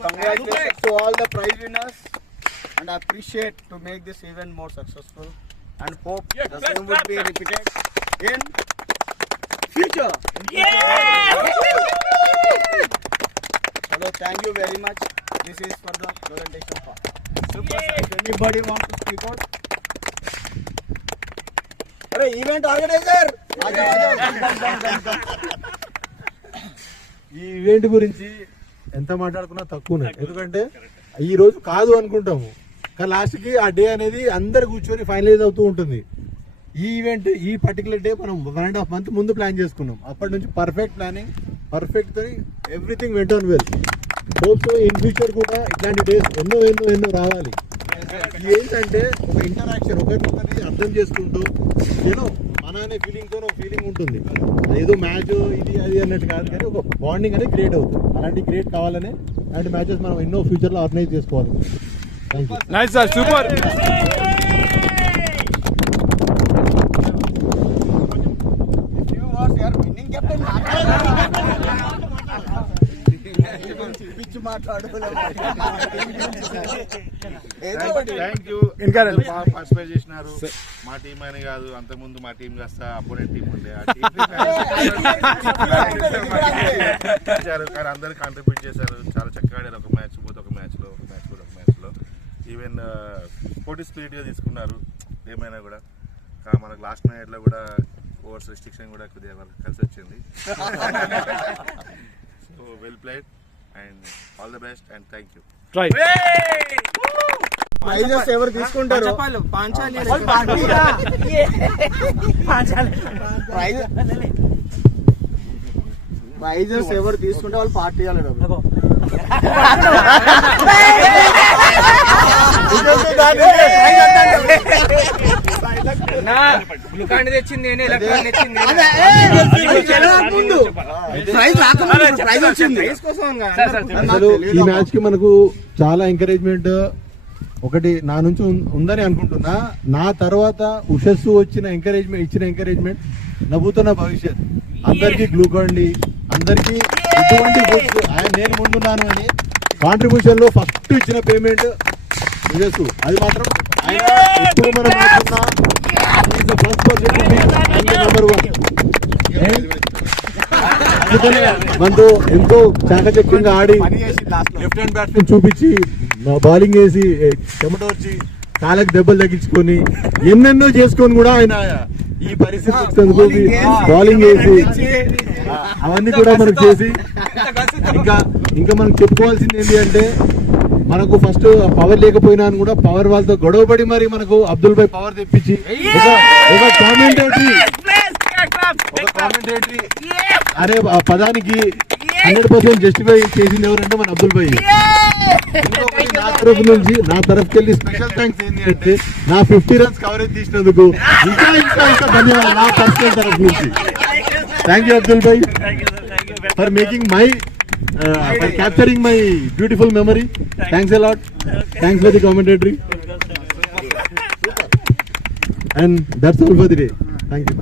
Congratulations to all the prize winners, and I appreciate to make this event more successful, and hope the same would be repeated in future. Hello, thank you very much. This is for the presentation part. Super. Anybody want to speak out? Arey, event organizer. ఈ event గురించి ఎంత మాట్లాడుకున్నా తక్కువనే, ఎందుకంటే ఈ రోజు కాదు అనుకుంటాము కానీ లాస్ట్కి ఆ డే అనేది అందరు కూర్చొని ఫైనలైజ్ అవుతూ ఉంటుంది. ఈ ఈవెంట్ ఈ పర్టికులర్ డే మనం 1.5 months ముందు ప్లాన్ చేసుకున్నాం. అప్పటి నుంచి పర్ఫెక్ట్ ప్లానింగ్, పర్ఫెక్ట్ తో everything went on well. Hope so in future కూడా ఇట్లాంటి డేస్ ఎన్నో ఎన్నో ఎన్నో రావాలి. ఇది ఏంటంటే ఒక ఇంటరాక్షన్, ఒకరినొకరిని అర్థం చేసుకుంటూ ఏదో మన అనే ఫీలింగ్తో ఒక ఫీలింగ్ ఉంటుంది. ఏదో మ్యాచ్ ఇది అది అన్నట్టు కాదు, కానీ ఒక బాండింగ్ అనేది క్రియేట్ అవుతుంది. అలాంటి క్రియేట్ కావాలనే అలాంటి మ్యాచెస్ మనం ఎన్నో ఫ్యూచర్లో ఆర్గనైజ్ చేసుకోవాలి. Thank you. Nice sir, super. ఇంకా పార్టిసిపేట్ చేసినారు. మా టీం అని కాదు, అంతకుముందు మా టీం కాస్త అపోనెంట్ టీం ఉండే కానీ అందరు కాంట్రిబ్యూట్ చేశారు. చాలా చక్కగా ఆడారు. ఒక మ్యాచ్ పోతే ఒక మ్యాచ్లో, ఒక మ్యాచ్ కూడా ఒక మ్యాచ్లో ఈవెన్ పోటీ స్పిరిట్గా తీసుకున్నారు. ఏమైనా కూడా మనకు లాస్ట్ మ్యాచ్లో కూడా ఓవర్స్ రెస్ట్రిక్షన్ కూడా కొద్దిగా కలిసి వచ్చింది. So well played and all the best and thank you. Prizes ఎవరు తీసుకుంటారు? ప్రైజెస్ ఎవరు తీసుకుంటే వాళ్ళు పార్టీ ఇవ్వాలి. తెచ్చింది ఈ మ్యాచ్ కి మనకు చాలా ఎంకరేజ్మెంట్ ఒకటి నా నుంచి ఉందని అనుకుంటున్నా. నా తర్వాత ఉషస్సు ఇచ్చిన ఎంకరేజ్మెంట్ నవ్వుతున్న భవిష్యత్ అందరికి గ్లూకాన్ డి, అందరికి ఇటువంటి నేను ముందున్నాను అని కాంట్రిబ్యూషన్ లో ఫస్ట్ ఇచ్చిన పేమెంట్ ఉషస్సు. అది మాత్రం ఆయన ఎప్పుడు మనం అనుకున్నా ఫస్ట్ పర్సన్ నెంబర్ 1. అందుకనే మనతో ఎంతో చాకచక్యంగా ఆడి లెఫ్ట్ హ్యాండ్ బ్యాట్స్మెన్ చూపించి బౌలింగ్ వేసి చెమట వచ్చి కాళ్ళకి దెబ్బలు తగ్గించుకొని ఎన్నెన్నో చేసుకొని కూడా ఆయన ఈ పరిస్థితి వచ్చినందుకు బౌలింగ్ వేసి అవన్నీ కూడా మనకు చేసి ఇంకా మనం చెప్పుకోవాల్సింది ఏంటి అంటే మనకు ఫస్ట్ పవర్ లేకపోయినా కూడా పవర్ వాళ్ళతో గొడవపడి మరి మనకు అబ్దుల్ భాయ్ పవర్ తెప్పించి ఒక కామెంటేటరీ అనే పదానికి 100% జస్టిఫై చేసింది ఎవరంటే మన అబ్దుల్ భాయ్. నా తరఫు వెళ్ళి స్పెషల్ థ్యాంక్స్ ఏంటి అంటే నా 50 runs కవరేజ్ తీసినందుకు ఇంకా ధన్యవాదాలు నా పర్సనల్ తరఫు నుంచి. Thank you Abdul Bhai for making my for capturing my beautiful memory. Thanks a lot. Thanks for the commentary. And that's all for the day. Thank you.